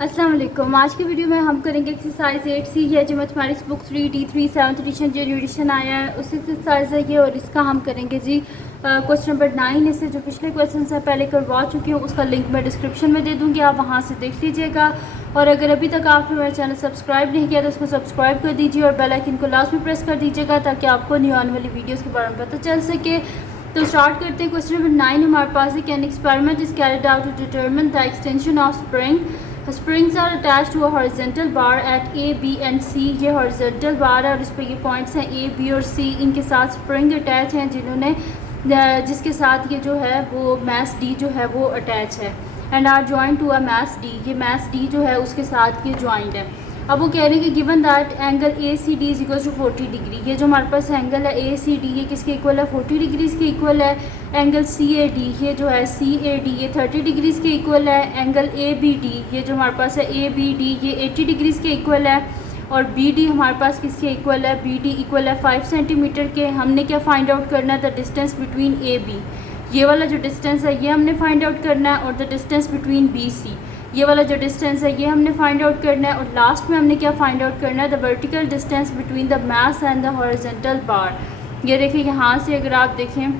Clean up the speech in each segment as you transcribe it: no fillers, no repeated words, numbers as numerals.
अस्सलाम वालेकुम। आज की वीडियो में हम करेंगे एक्सरसाइज 8C है जो mathematics book 3D3 7th edition जो एडिशन आया है उस एक्सरसाइज है ये, और इसका हम करेंगे जी क्वेश्चन नंबर 9। इससे जो पिछले क्वेश्चन है पहले करवा चुकी हूँ, उसका लिंक मैं डिस्क्रिप्शन में दे दूँगी, आप वहाँ से देख लीजिएगा। और अगर अभी तक आपने मेरा चैनल सब्सक्राइब नहीं किया तो उसको सब्सक्राइब कर दीजिए और बेल आइकन को लास्ट में प्रेस कर दीजिएगा ताकि आपको न्यू आने वाली वीडियोज़ के बारे में पता चल सके। तो स्टार्ट करते हैं। क्वेश्चन नंबर 9 हमारे पास है, can experiment is carried out to determine the extension of spring. Springs are attach to a horizontal bar at A B and C. ये हॉरिजॉन्टल बार है और इस पर ये पॉइंट्स हैं ए बी और सी, इनके साथ स्प्रिंग अटैच हैं जिन्होंने जिसके साथ ये जो है वो मैस डी जो है वो अटैच है and are joint to a mass D. ये मैस डी जो है उसके साथ ये जॉइंट है। अब वो कह रहे हैं कि given that angle A C D is equal to 40 degree. ये जो हमारे पास एंगल है ए सी डी ये किसके इक्वल है, 40 डिग्रीज़ के इक्वल है। एंगल सी ए डी ये जो है सी ए डी ये 30 डिग्रीज़ के इक्वल है। एंगल ए बी डी ये जो हमारे पास है ए बी डी ये 80 डिग्रीज़ के इक्वल है। और बी डी हमारे पास किसके इक्वल है, बी डी इक्वल है 5 सेंटीमीटर के। हमने क्या फाइंड आउट करना है, the distance between A B, ये वाला जो डिस्टेंस है ये हमने फाइंड आउट करना है। और the distance between B C, ये वाला जो डिस्टेंस है ये हमने फाइंड आउट करना है। और लास्ट में हमने क्या फाइंड आउट करना है, the vertical distance between the mass and the horizontal bar. ये देखिए यहाँ से अगर आप देखें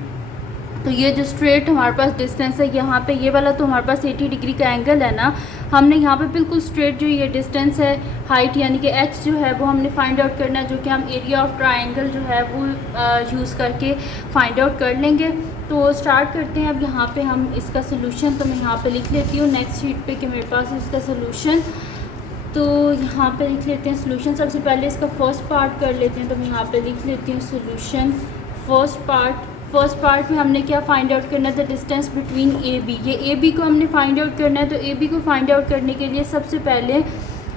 तो ये जो स्ट्रेट हमारे पास डिस्टेंस है यहाँ पे, ये वाला तो हमारे पास 80 डिग्री का एंगल है ना, हमने यहाँ पे बिल्कुल स्ट्रेट जो ये डिस्टेंस है हाइट यानी कि एच जो है वो हमने फाइंड आउट करना है, जो कि हम एरिया ऑफ ट्रायंगल जो है वो यूज़ करके फाइंड आउट कर लेंगे। तो स्टार्ट करते हैं। अब यहाँ पे हम इसका सोल्यूशन तो मैं यहाँ पे लिख लेती हूँ नेक्स्ट शीट पे कि मेरे पास इसका सोल्यूशन, तो यहाँ पे लिख लेते हैं सोल्यूशन। सबसे पहले इसका फर्स्ट पार्ट कर लेते हैं, तो मैं यहाँ पे लिख लेती हूँ सोल्यूशन फर्स्ट पार्ट में हमने क्या फाइंड आउट करना था, डिस्टेंस बिटवीन ए बी। ये ए बी को हमने फाइंड आउट करना है। तो ए बी को फाइंड आउट करने के लिए सबसे पहले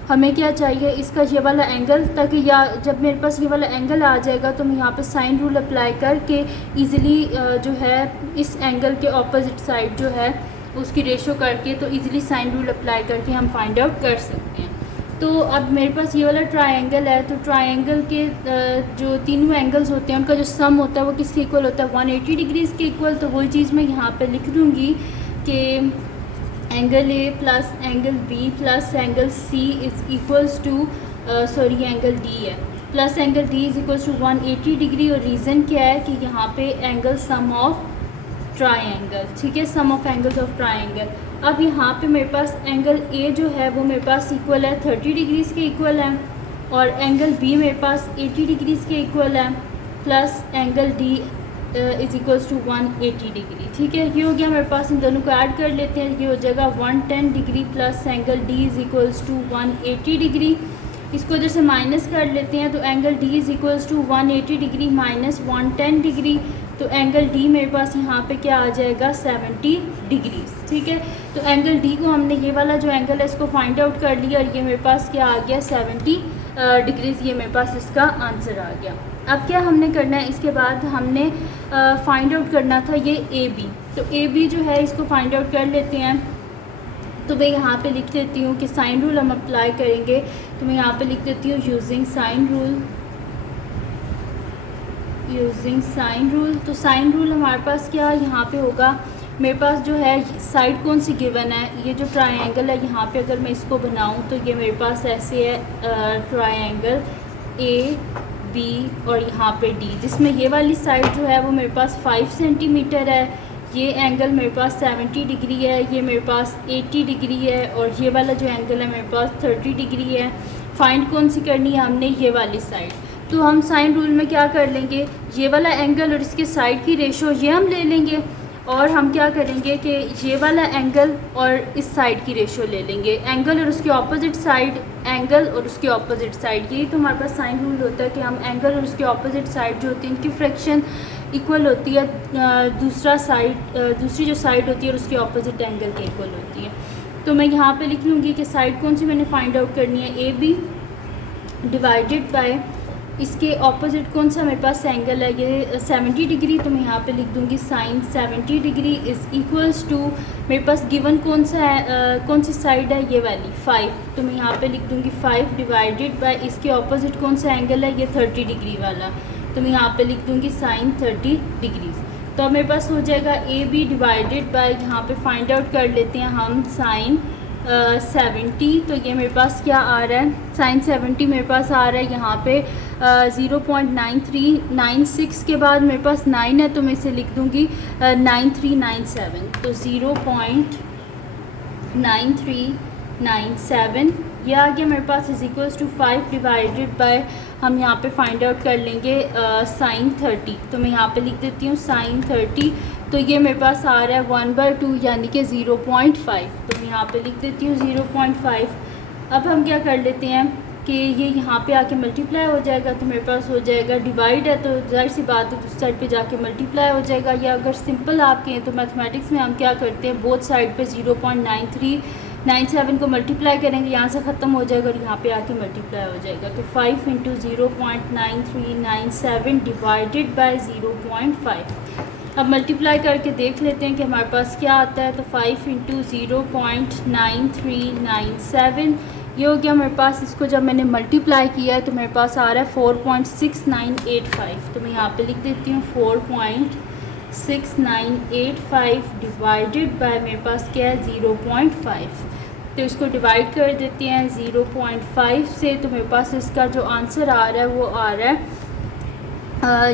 हमें क्या चाहिए, इसका ये वाला एंगल, ताकि या जब मेरे पास ये वाला एंगल आ जाएगा तो मैं यहाँ पे साइन रूल अप्लाई करके इजीली जो है इस एंगल के ऑपोजिट साइड जो है उसकी रेशो करके तो इजीली साइन रूल अप्लाई करके हम फाइंड आउट कर सकते हैं। तो अब मेरे पास ये वाला ट्रायंगल है, तो ट्रायंगल के जो तीनों एंगल्स होते हैं उनका जो सम होता है वो किसके इक्वल होता है, 180 डिग्रीज़ के इक्वल। तो वही चीज़ मैं यहाँ पे लिख दूँगी कि angle A plus angle B plus angle C is equals to angle D है plus angle D is equals to 180 degree. और रीज़न क्या है कि यहाँ पे एंगल सम ऑफ ट्रायंगल, ठीक है, सम ऑफ एंगल्स ऑफ ट्रायंगल। अब यहाँ पे मेरे पास एंगल ए जो है वो मेरे पास इक्वल है 30 डिग्रीज़ के इक्वल है और एंगल बी मेरे पास 80 डिग्रीज़ के इक्वल है plus angle D is equals to 180 degree. ठीक है, ये हो गया मेरे पास। इन दोनों को ऐड कर लेते हैं, ये हो जाएगा 110 degree plus angle D is equals to 180 degree. इसको इधर से माइनस कर लेते हैं, तो angle D is equals to 180 degree minus 110 degree. तो एंगल डी मेरे पास यहाँ पे क्या आ जाएगा, 70 डिग्रीज़। ठीक है, तो एंगल डी को हमने ये वाला जो एंगल है इसको फाइंड आउट कर लिया और ये मेरे पास क्या आ गया, 70 डिग्रीज़। ये मेरे पास इसका आंसर आ गया। अब क्या हमने करना है, इसके बाद हमने फाइंड आउट करना था ये ए बी। तो ए बी जो है इसको फाइंड आउट कर लेते हैं। तो मैं यहाँ पे लिख देती हूँ कि साइन रूल हम अप्लाई करेंगे, तो मैं यहाँ पे लिख देती हूँ यूजिंग साइन रूल। तो साइन रूल हमारे पास क्या यहाँ पे होगा, मेरे पास जो है साइड कौन सी गिवन है, ये जो ट्रायंगल है यहाँ पे अगर मैं इसको बनाऊँ तो ये मेरे पास ऐसे है ट्रायंगल ए बी और यहाँ पे डी, जिसमें ये वाली साइड जो है वो मेरे पास 5 सेंटीमीटर है, ये एंगल मेरे पास 70 डिग्री है, ये मेरे पास 80 डिग्री है और ये वाला जो एंगल है मेरे पास 30 डिग्री है। फाइंड कौन सी करनी है हमने, ये वाली साइड। तो हम साइन रूल में क्या कर लेंगे, ये वाला एंगल और इसके साइड की रेशो ये हम ले लेंगे और हम क्या करेंगे कि ये वाला एंगल और इस साइड की रेशो ले लेंगे, एंगल और उसके ऑपोजिट साइड, एंगल और उसके ऑपोजिट साइड। यही तो हमारे पास साइन रूल होता है कि हम एंगल और उसके ऑपोजिट साइड जो होती है इनकी फ्रैक्शन इक्वल होती है, दूसरी जो साइड होती है और उसके ऑपोजिट एंगल के इक्वल होती है। तो मैं यहाँ पे लिख लूँगी कि साइड कौन सी मैंने फाइंड आउट करनी है, ए बी डिवाइडेड बाय इसके ऑपोजिट कौन सा मेरे पास एंगल है, ये 70 डिग्री। तो मैं यहाँ पे लिख दूँगी sine 70 degree is equals to, मेरे पास गिवन कौन सा है, कौन सी साइड है, ये वाली 5। तो मैं यहाँ पे लिख दूँगी 5 डिवाइडेड बाय इसके ऑपोजिट कौन सा एंगल है, ये 30 डिग्री वाला। तो मैं यहाँ पे लिख दूँगी साइन 30 डिग्रीज़। तो अब मेरे पास हो जाएगा ए बी डिवाइडेड बाय, यहाँ पे फाइंड आउट कर लेते हैं हम साइन 70, तो ये मेरे पास क्या आ रहा है, साइन 70 मेरे पास आ रहा है यहाँ पे 0.9396 के बाद मेरे पास 9 है, तो मैं इसे लिख दूँगी 9397, तो 0.9397 ये आ गया मेरे पास is equals to 5 divided by, हम यहाँ पे फाइंड आउट कर लेंगे साइन 30, तो मैं यहाँ पे लिख देती हूँ साइन 30, तो ये मेरे पास आ रहा है 1/2 यानी कि 0.5, तो मैं यहाँ पे लिख देती हूँ 0.5। अब हम क्या कर लेते हैं कि ये यहाँ पे आके मल्टीप्लाई हो जाएगा, तो मेरे पास हो जाएगा, डिवाइड है तो जाहिर सी बात है उस साइड पे जाके मल्टीप्लाई हो जाएगा, या अगर सिंपल आपके हैं तो मैथमेटिक्स में हम क्या करते हैं बोथ साइड पे 0.9397 को मल्टीप्लाई करेंगे, यहाँ से ख़त्म हो जाएगा और यहाँ पे आके मल्टीप्लाई हो जाएगा, तो 5 × 0.9397 डिवाइडेड बाय 0.5। अब मल्टीप्लाई करके देख लेते हैं कि हमारे पास क्या आता है, तो 5 × 0.9397 ये हो गया मेरे पास। इसको जब मैंने मल्टीप्लाई किया है तो मेरे पास आ रहा है 4.6985, तो मैं यहाँ पे लिख देती हूँ 4.6985 डिवाइडेड बाय मेरे पास क्या है 0.5, तो इसको डिवाइड कर देते हैं 0.5 से, तो मेरे पास इसका जो आंसर आ रहा है वो आ रहा है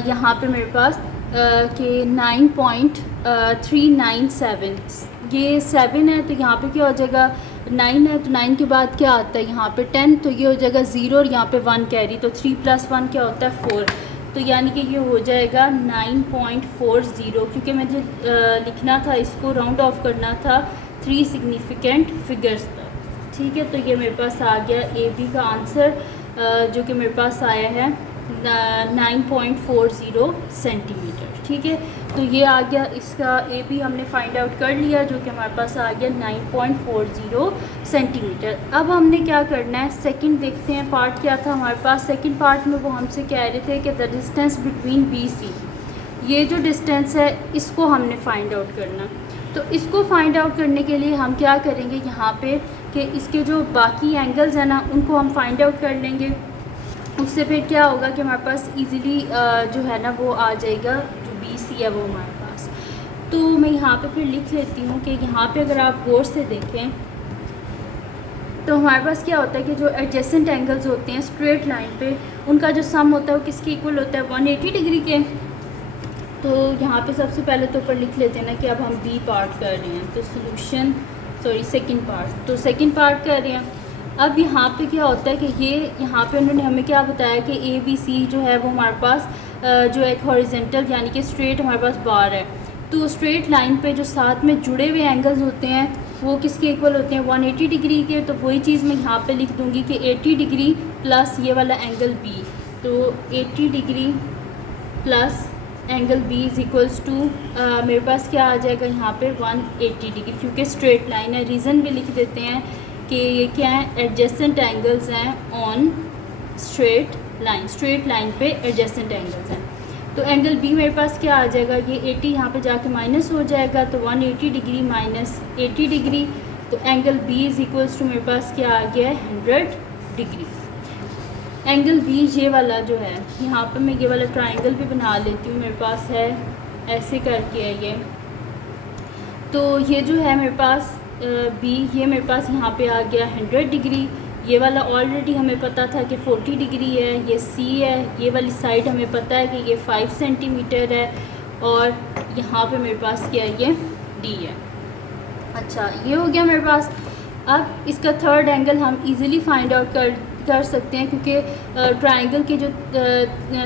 यहाँ पे मेरे पास कि 9.397, ये 7 है तो यहाँ पे क्या हो जाएगा 9 है, तो 9 के बाद क्या आता है यहाँ पे 10, तो ये हो जाएगा 0 और यहाँ पे 1 कैरी, तो 3 + 1 क्या होता है 4, तो यानी कि ये हो जाएगा 9.40, क्योंकि मुझे लिखना था इसको राउंड ऑफ करना था 3 सिग्निफिकेंट फिगर्स तक, ठीक है। तो ये मेरे पास आ गया AB का आंसर जो कि मेरे पास आया है 9.40 सेंटीमीटर, ठीक है। तो ये आ गया इसका AB हमने फाइंड आउट कर लिया, जो कि हमारे पास आ गया 9.40 सेंटीमीटर। अब हमने क्या करना है, सेकंड देखते हैं पार्ट क्या था हमारे पास। सेकंड पार्ट में वो हमसे कह रहे थे कि द डिस्टेंस बिटवीन BC, ये जो डिस्टेंस है इसको हमने फाइंड आउट करना। तो इसको फाइंड आउट करने के लिए हम क्या करेंगे यहाँ पे कि इसके जो बाकी एंगल्स हैं ना उनको हम फाइंड आउट कर लेंगे, उससे फिर क्या होगा कि हमारे पास इजीली जो है ना वो आ जाएगा, जो BC है वो हमारे पास। तो मैं यहाँ पे फिर लिख लेती हूँ कि यहाँ पे अगर आप गौर से देखें तो हमारे पास क्या होता है कि जो एडजेसेंट एंगल्स होते हैं स्ट्रेट लाइन पे, उनका जो सम होता है वो किसके इक्वल होता है 180 डिग्री के। तो यहाँ पे सबसे पहले तो ऊपर लिख लेते हैं ना कि अब हम B पार्ट कर रहे हैं, तो सोल्यूशन सेकंड पार्ट, तो सेकंड पार्ट कर रहे हैं। अब यहाँ पे क्या होता है कि ये यहाँ पे उन्होंने हमें क्या बताया कि ABC जो है वो हमारे पास जो एक हॉरिजेंटल यानी कि स्ट्रेट हमारे पास बार है, तो स्ट्रेट लाइन पे जो साथ में जुड़े हुए एंगल्स होते हैं वो किसके इक्वल होते हैं 180 डिग्री के। तो वही चीज़ मैं यहाँ पे लिख दूँगी कि 80 डिग्री प्लस ये वाला एंगल B, तो 80 degree plus angle B is equals to मेरे पास क्या आ जाएगा यहाँ पे 180 डिग्री, क्योंकि स्ट्रेट लाइन है। रीज़न भी लिख देते हैं कि ये क्या है, एडजेसेंट एंगल्स हैं ऑन स्ट्रेट लाइन पे एडजेसेंट एंगल्स हैं। तो एंगल B मेरे पास क्या आ जाएगा, ये 80 यहाँ पे जाके माइनस हो जाएगा, तो 180 डिग्री माइनस 80 डिग्री, तो angle B is equals to मेरे पास क्या आ गया है 100 डिग्री। एंगल B ये वाला जो है, यहाँ पे मैं ये वाला ट्राइंगल भी बना लेती हूँ, मेरे पास है ऐसे करके है ये। तो ये जो है मेरे पास B, ये मेरे पास यहाँ पे आ गया 100 डिग्री। ये वाला ऑलरेडी हमें पता था कि 40 डिग्री है, ये C है, ये वाली साइड हमें पता है कि ये 5 सेंटीमीटर है, और यहाँ पे मेरे पास क्या है ये D है। अच्छा, ये हो गया मेरे पास। अब इसका थर्ड एंगल हम इजीली फाइंड आउट कर सकते हैं, क्योंकि ट्राइंगल के जो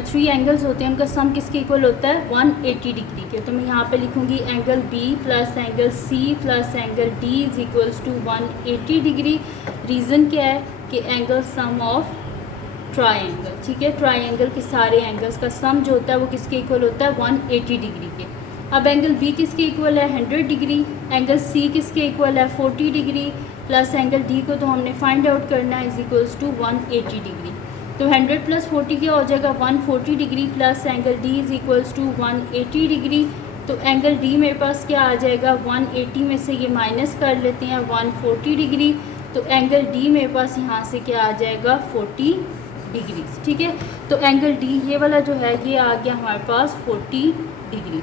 3 एंगल्स होते हैं उनका सम किसके इक्वल होता है 180 डिग्री के। तो मैं यहाँ पे लिखूँगी angle B plus angle C plus angle D is equals to 180 degree. Reason क्या है कि एंगल सम ऑफ ट्राइंगल, ठीक है, ट्राइंगल के सारे एंगल्स का सम जो होता है वो किसके इक्वल होता है 180 डिग्री के। अब एंगल B किसके इक्वल है 100 डिग्री, एंगल C किसके इक्वल है 40 डिग्री, प्लस एंगल D को तो हमने फाइंड आउट करना है इज इक्वल्स टू 180 डिग्री। तो 100 प्लस 40 क्या हो जाएगा 140 degree, plus angle D is equals to 180 degree. तो एंगल D मेरे पास क्या आ जाएगा 180 में से ये माइनस कर लेते हैं 140 डिग्री, तो एंगल D मेरे पास यहाँ से क्या आ जाएगा 40 डिग्री, ठीक है। तो एंगल D ये वाला जो है ये आ गया हमारे पास 40 डिग्री।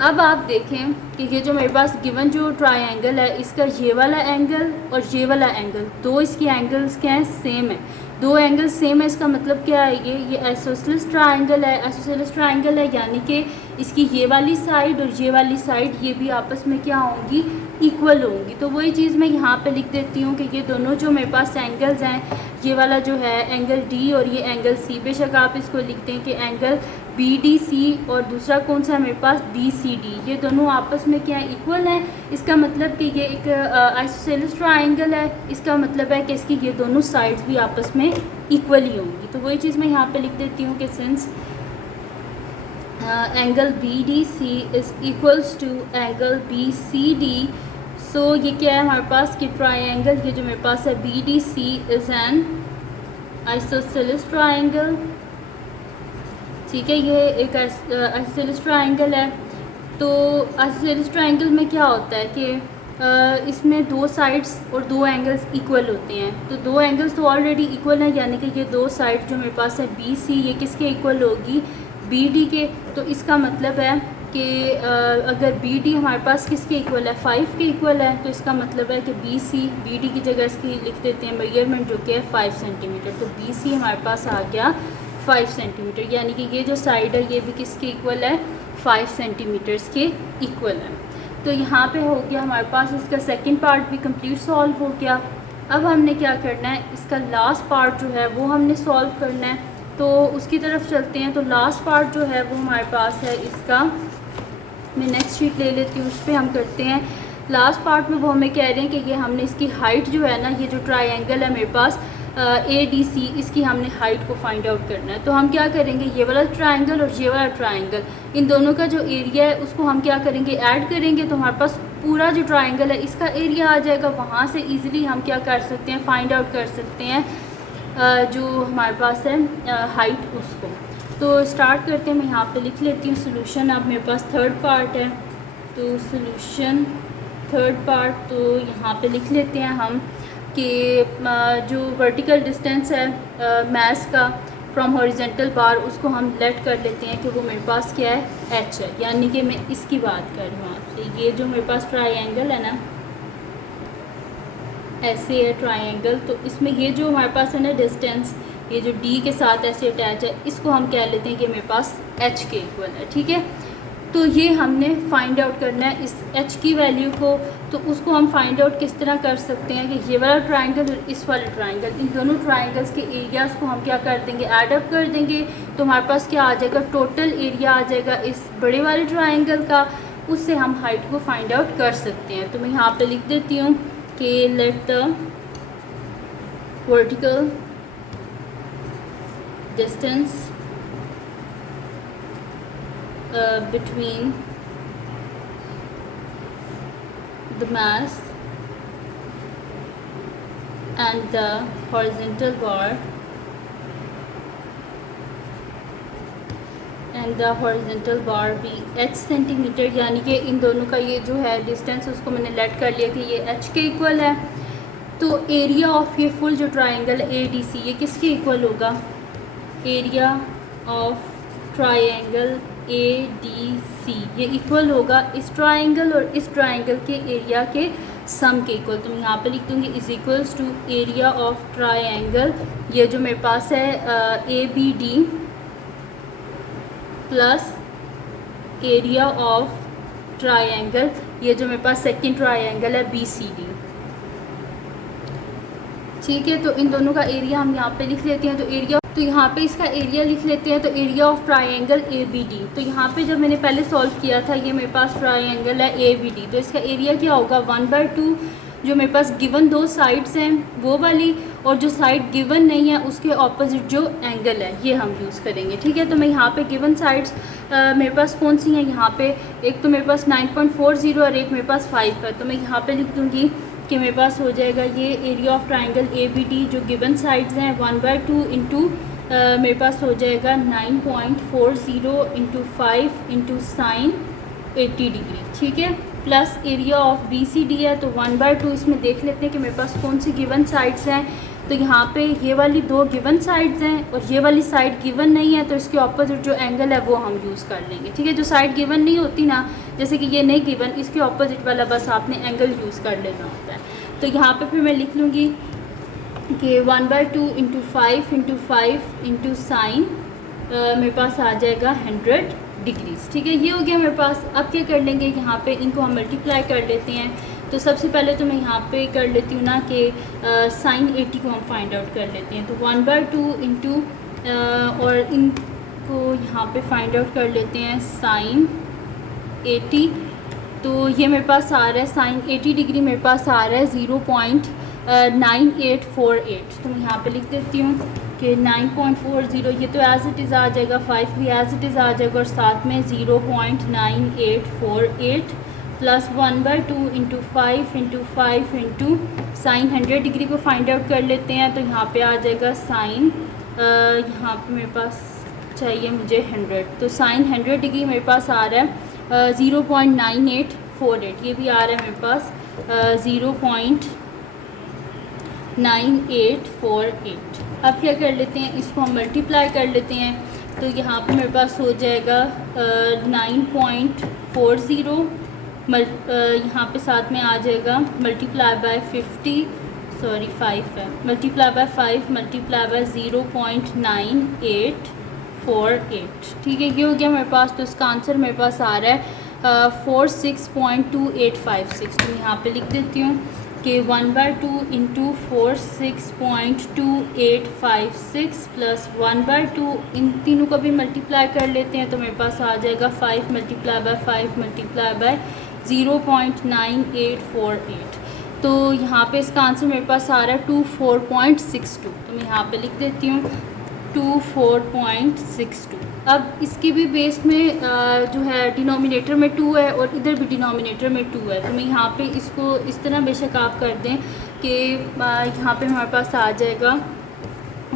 अब आप देखें कि ये जो मेरे पास गिवन जो ट्रायंगल है, इसका ये वाला एंगल और ये वाला एंगल, दो इसकी एंगल्स क्या हैं, सेम है। दो एंगल सेम है, इसका मतलब क्या है, ये आइसोसेलेस ट्रायंगल है। आइसोसेलेस ट्रायंगल है यानी कि इसकी ये वाली साइड और ये वाली साइड ये भी आपस में क्या होंगी, इक्वल होंगी। तो वही चीज़ मैं यहाँ पे लिख देती हूँ कि ये दोनों जो मेरे पास एंगल्स हैं, ये वाला जो है एंगल डी और ये एंगल सी, बेशक आप इसको लिखते हैं कि एंगल बी डी सी, और दूसरा कौन सा है मेरे पास, बी सी डी, ये दोनों आपस में क्या है, इक्वल हैं। इसका मतलब कि ये एक आइसोसेलेस ट्रायंगल है, इसका मतलब है कि इसकी ये दोनों साइड्स भी आपस में इक्वल ही होंगी। तो वही चीज़ मैं यहाँ पे लिख देती हूँ कि since angle B D C is equals to angle B C D, so ये क्या है हमारे पास कि ट्रायंगल ये जो मेरे पास है B D C is an isosceles triangle. ठीक है, ये एक आइसोसेलेस ट्रायंगल है। तो आइसोसेलेस ट्रायंगल में क्या होता है कि इसमें दो साइड्स और दो एंगल्स इक्वल होते हैं। तो दो एंगल्स तो ऑलरेडी इक्वल हैं, यानी कि ये दो साइड जो मेरे पास है बी सी, ये किसके इक्वल होगी, बी डी के। तो इसका मतलब है कि अगर बी डी हमारे पास किसके इक्वल है, 5 के इक्वल है, तो इसका मतलब है कि बी सी, बी डी की जगह इसकी लिख देते हैं मेजरमेंट जो कि है 5 सेंटीमीटर। तो बी सी हमारे पास आ गया 5 सेंटीमीटर, यानी कि ये जो साइड है ये भी किसके इक्वल है, 5 सेंटीमीटर्स के इक्वल है। तो यहाँ पे हो गया हमारे पास इसका सेकंड पार्ट भी कंप्लीट सॉल्व हो गया। अब हमने क्या करना है, इसका लास्ट पार्ट जो है वो हमने सॉल्व करना है, तो उसकी तरफ चलते हैं। तो लास्ट पार्ट जो है वो हमारे पास है इसका, मैं नेक्स्ट शीट ले लेती हूँ, उस पर हम करते हैं। लास्ट पार्ट में वो हमें कह रहे हैं कि ये हमने इसकी हाइट जो है ना, ये जो ट्रायंगल है मेरे पास ए डी सी, इसकी हमने हाइट को फाइंड आउट करना है। तो हम क्या करेंगे, ये वाला ट्रायंगल और ये वाला ट्रायंगल, इन दोनों का जो एरिया है उसको हम क्या करेंगे, ऐड करेंगे। तो हमारे पास पूरा जो ट्रायंगल है इसका एरिया आ जाएगा। वहाँ से इजीली हम क्या कर सकते हैं, फाइंड आउट कर सकते हैं जो हमारे पास है हाइट उसको। तो स्टार्ट करते हैं, मैं यहाँ पे लिख लेती हूँ सोल्यूशन। अब मेरे पास थर्ड पार्ट है, तो सोल्यूशन थर्ड पार्ट, तो यहाँ पे लिख लेते हैं हम कि जो वर्टिकल डिस्टेंस है मैस का फ्रॉम हॉरिजेंटल बार, उसको हम लेट कर लेते हैं कि वो मेरे पास क्या है, एच है। यानी कि मैं इसकी बात कर रही हूँ आपसे, ये जो मेरे पास ट्रायंगल है ना, ऐसे है ट्रायंगल, तो इसमें ये जो हमारे पास है ना डिस्टेंस, ये जो डी के साथ ऐसे अटैच है, इसको हम कह लेते हैं कि मेरे पास एच के इक्वल है। ठीक है, तो ये हमने फाइंड आउट करना है इस एच की वैल्यू को। तो उसको हम फाइंड आउट किस तरह कर सकते हैं कि ये वाला ट्रायंगल और इस वाले ट्रायंगल, इन दोनों ट्रायंगल्स के एरियाज़ को हम क्या कर देंगे, ऐड अप कर देंगे। तो हमारे पास क्या आ जाएगा, टोटल एरिया आ जाएगा इस बड़े वाले ट्रायंगल का, उससे हम हाइट को फाइंड आउट कर सकते हैं। तो मैं यहाँ पे लिख देती हूँ कि let the vertical distance between the mass and the horizontal bar भी h सेंटीमीटर, यानी कि इन दोनों का ये जो है डिस्टेंस उसको मैंने लेट कर लिया कि ये h के इक्वल है। तो एरिया ऑफ ये फुल जो ट्रायंगल ए डी सी, ये किसके इक्वल होगा, area of triangle A D C, ये इक्वल होगा इस ट्रायंगल और इस ट्रायंगल के एरिया के सम के इक्वल। तो मैं यहाँ पे लिख दूँगी is equals to area of triangle, ये जो मेरे पास है A B D plus area of triangle, ये जो मेरे पास सेकंड ट्रायंगल है बी सी डी। ठीक है, तो इन दोनों का एरिया हम यहाँ पे लिख लेते हैं। तो एरिया, तो यहाँ पे इसका एरिया लिख लेते हैं। तो area of triangle A B D, तो यहाँ पे जब मैंने पहले सॉल्व किया था, ये मेरे पास ट्रायंगल है ए बी डी, तो इसका एरिया क्या होगा, 1/2 जो मेरे पास गिवन दो साइड्स हैं वो वाली, और जो साइड गिवन नहीं है उसके ऑपोजिट जो एंगल है ये हम यूज़ करेंगे। ठीक है, तो मैं यहाँ पे गिवन साइड्स मेरे पास कौन सी हैं, यहाँ पे एक तो मेरे पास 9.40 और एक मेरे पास 5 है। तो मैं यहाँ पे लिख दूँगी कि मेरे पास हो जाएगा ये area of triangle A B D, जो गिवन साइड्स हैं 1/2 इंटू मेरे पास हो जाएगा 9.40 इंटू 5 इंटू साइन 80 डिग्री। ठीक है, plus area of B C D है, तो 1/2 इसमें देख लेते हैं कि मेरे पास कौन सी गिवन साइड्स हैं। तो यहाँ पे ये वाली दो गिवन साइड्स हैं और ये वाली साइड गिवन नहीं है, तो इसके ऑपोजिट जो एंगल है वो हम यूज़ कर लेंगे। ठीक है, जो साइड गिवन नहीं होती ना, जैसे कि ये नहीं गिवन, इसके ऑपोजिट वाला बस आपने एंगल यूज़ कर लेना होता है। तो यहाँ पे फिर मैं लिख लूँगी कि 1/2 इंटू 5 इंटू 5 इंटू साइन मेरे पास आ जाएगा 100 डिग्रीज़। ठीक है, ये हो गया मेरे पास। अब क्या कर लेंगे, यहाँ पे इनको हम मल्टीप्लाई कर लेते हैं। तो सबसे पहले तो मैं यहाँ पे कर लेती हूँ ना कि साइन 80 को हम फाइंड आउट कर लेते हैं। तो 1/2 इंटू और इनको यहाँ पे फाइंड आउट कर लेते हैं साइन 80। तो ये मेरे पास आ रहा है साइन 80 डिग्री मेरे पास आ रहा है 0.9848। तो मैं यहाँ पे लिख देती हूँ कि 9.40, ये तो एज़ इट इज़ आ जाएगा, 5 भी एज़ इट इज़ आ जाएगा और साथ में 0.9848 plus 1/2 into 5 into 5 into sine 100 degree को फाइंड आउट कर लेते हैं। तो यहाँ पे आ जाएगा साइन, यहाँ पे मेरे पास चाहिए मुझे 100, तो साइन 100 डिग्री मेरे पास आ रहा है 0.9848। ये भी आ रहा है मेरे पास 0.9848। अब क्या कर लेते हैं, इसको हम मल्टीप्लाई कर लेते हैं। तो यहाँ पे मेरे पास हो जाएगा 9.40, यहाँ पे साथ में आ जाएगा मल्टीप्लाई बाय 50, सॉरी 5 है, मल्टीप्लाई बाय 5 मल्टीप्लाई बाय 0.9848। ठीक है, ये हो गया मेरे पास। तो इसका आंसर मेरे पास आ रहा है 46.2856। तो मैं यहाँ पे लिख देती हूँ कि 1/2 इंटू 46.2856 प्लस 1/2, इन तीनों को भी मल्टीप्लाई कर लेते हैं। तो मेरे पास आ जाएगा 5 मल्टीप्लाई बाय 5 मल्टीप्लाई बाय 0.9848। तो यहाँ पे इसका आंसर मेरे पास आ रहा है 24.62। तो मैं यहाँ पे लिख देती हूँ 24.62। अब इसकी भी बेस में जो है डिनोमिनेटर में 2 है और इधर भी डिनोमिनेटर में 2 है। तो मैं यहाँ पे इसको इस तरह बेशक आप कर दें कि यहाँ पे हमारे पास आ जाएगा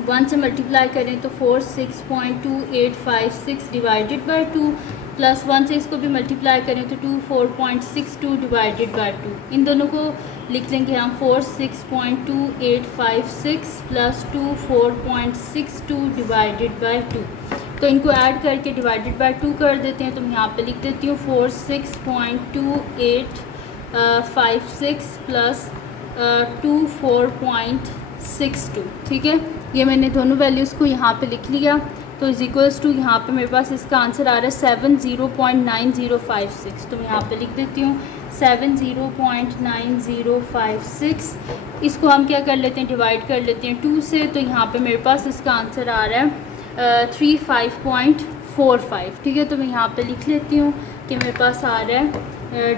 1 से मल्टीप्लाई करें तो 46.2856 डिवाइडेड बाय 2 प्लस 1 से इसको भी मल्टीप्लाई करें तो 24.62 डिवाइडेड बाय 2। इन दोनों को लिख लेंगे हम 46.2856 प्लस 24.62 डिवाइडेड बाय 2। तो इनको ऐड करके डिवाइडेड बाय 2 कर देते हैं। तो मैं यहाँ पे लिख देती हूँ 46.2856 प्लस 24.62। ठीक है, ये मैंने दोनों वैल्यूज़ को यहाँ पे लिख लिया। तो इज इक्वल्स टू, यहाँ पे मेरे पास इसका आंसर आ रहा है 70.9056। तो मैं यहाँ पे लिख देती हूँ 70.9056। इसको हम क्या कर लेते हैं, डिवाइड कर लेते हैं 2 से। तो यहाँ पे मेरे पास इसका आंसर आ रहा है 35.45। ठीक है, तो मैं यहाँ पे लिख लेती हूँ कि मेरे पास आ रहा है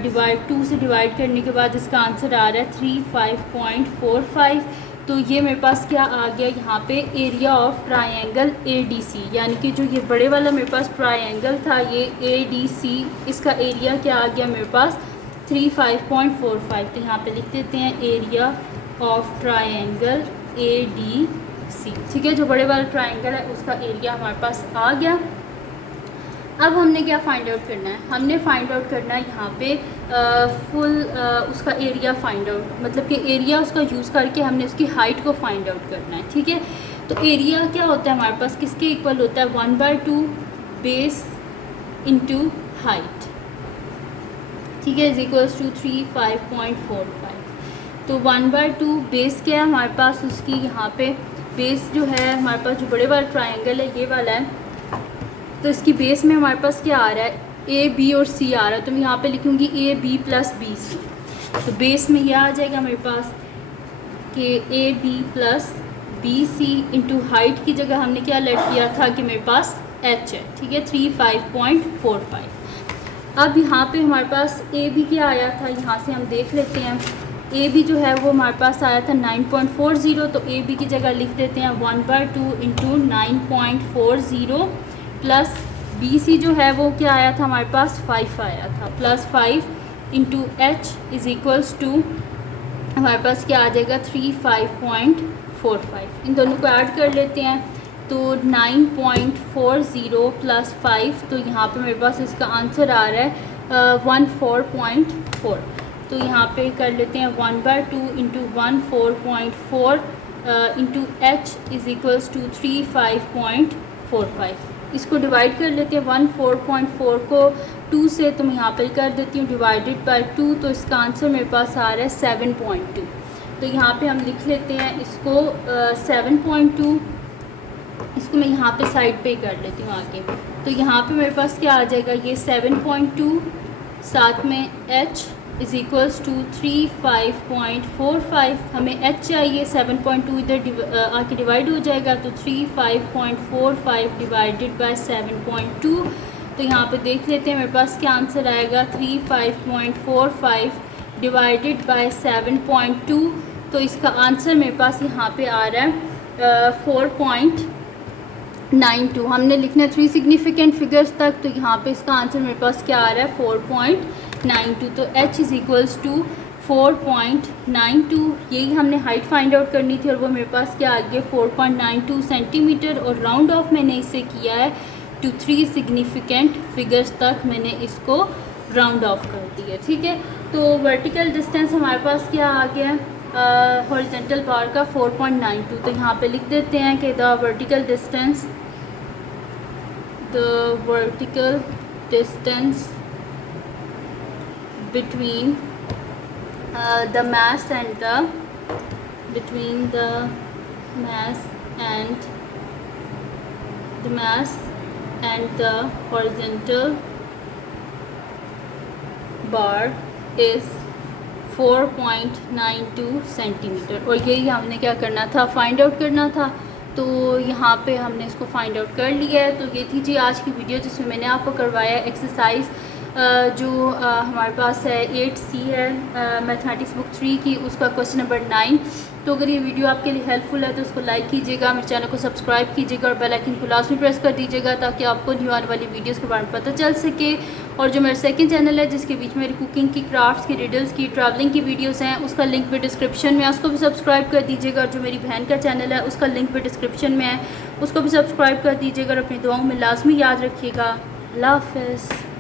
डिवाइड 2 से डिवाइड करने के बाद इसका आंसर आ रहा है 35.45। तो ये मेरे पास क्या आ गया, यहाँ पे एरिया ऑफ ट्रायंगल ADC, यानी कि जो ये बड़े वाला मेरे पास ट्रायंगल था ये ADC, इसका एरिया क्या आ गया मेरे पास 35.45। तो यहाँ पे लिख देते हैं एरिया ऑफ ट्रायंगल ADC। ठीक है, जो बड़े वाला ट्रायंगल है उसका एरिया हमारे पास आ गया। अब हमने क्या फाइंड आउट करना है, हमने फाइंड आउट करना है यहाँ पे फुल उसका एरिया फाइंड आउट, मतलब कि एरिया उसका यूज़ करके हमने उसकी हाइट को फाइंड आउट करना है। ठीक है, तो एरिया क्या होता है हमारे पास, किसके इक्वल होता है 1/2 बेस इंटू हाइट। ठीक है, इज इक्वल्स टू 35.45। तो 1/2 बेस क्या है हमारे पास, उसकी यहाँ पे बेस जो है हमारे पास जो बड़े वाला ट्रायंगल है ये वाला है। तो इसकी बेस में हमारे पास क्या आ रहा है, A B और C आ रहा है। तो मैं यहाँ पे लिखूँगी AB प्लस BC। तो बेस में यह आ जाएगा मेरे पास कि AB plus BC into height की जगह हमने क्या लेट किया था कि मेरे पास H है। ठीक है, 35.45। अब यहाँ पे हमारे पास AB क्या आया था, यहाँ से हम देख लेते हैं। AB जो है वो हमारे पास आया था 9.40। तो AB की जगह लिख देते हैं 1/2 इंटू 9.40 प्लस BC जो है वो क्या आया था हमारे पास 5 आया था, plus 5 into H is equals to हमारे पास क्या आ जाएगा 35.45। इन दोनों को ऐड कर लेते हैं तो 9.40 प्लस 5, तो यहाँ पे मेरे पास इसका आंसर आ रहा है 14.4। तो तो यहाँ पे कर लेते हैं 1/2 into 1 4.4 into H is equals to 35.45। इसको डिवाइड कर लेते हैं 1 4.4 को 2 से, तो मैं यहाँ पर कर देती हूँ डिवाइडेड बाय 2, तो इसका आंसर मेरे पास आ रहा है 7.2। तो यहाँ पे हम लिख लेते हैं इसको 7.2, इसको मैं यहाँ पे साइड पे कर लेती हूँ आगे। तो यहाँ पे मेरे पास क्या आ जाएगा, ये 7.2 साथ में h इज़ इक्वल्स टू 35.45। हमें h चाहिए, 7.2 इधर आके डिवाइड हो जाएगा, तो 35.45 डिवाइडेड बाय 7.2। तो यहाँ पे देख लेते हैं मेरे पास क्या आंसर आएगा, 35.45 डिवाइडेड बाय 7.2। तो इसका आंसर मेरे पास यहाँ पे आ रहा है 4.92। हमने लिखना है 3 सिग्निफिकेंट फिगर्स तक, तो यहाँ पे इसका आंसर मेरे पास क्या आ रहा है 4.92। तो h इज़ इक्वल्स टू 4.92। यही हमने हाइट फाइंड आउट करनी थी और वो मेरे पास क्या आ गया 4.92 सेंटीमीटर, और राउंड ऑफ मैंने इसे किया है टू 3 सिग्निफिकेंट फिगर्स तक मैंने इसको राउंड ऑफ कर दिया। ठीक है, तो वर्टिकल डिस्टेंस हमारे पास क्या आ गया है हॉरिजॉन्टल बार का 4.92। तो यहाँ पे लिख देते हैं कि the vertical distance between the mass and the horizontal bar is 4.92 centimetre. और यही हमने क्या करना था, फाइंड आउट करना था। तो यहाँ पे हमने इसको फाइंड आउट कर लिया है। तो ये थी जी आज की वीडियो, जिसमें मैंने आपको करवाया एक्सरसाइज जो हमारे पास है 8C है मैथमेटिक्स बुक 3 की, उसका क्वेश्चन नंबर 9। तो अगर ये वीडियो आपके लिए हेल्पफुल है तो उसको लाइक कीजिएगा, मेरे चैनल को सब्सक्राइब कीजिएगा और बेल आइकन को लास्ट में प्रेस कर दीजिएगा ताकि आपको न्यू आने वाली वीडियोस के बारे में पता चल सके। और जो मेरा सेकंड चैनल है जिसके बीच में मेरी कुकिंग की, क्राफ्ट्स की, रिडल्स की, ट्रैवलिंग की वीडियोस हैं, उसका लिंक भी डिस्क्रिप्शन में है, उसको भी सब्सक्राइब कर दीजिएगा। और जो मेरी बहन का चैनल है उसका लिंक भी डिस्क्रिप्शन में है, उसको भी सब्सक्राइब कर दीजिएगा। और अपनी दुआओं में लाजमी याद रखिएगा। अल्लाह हाफ़िज़।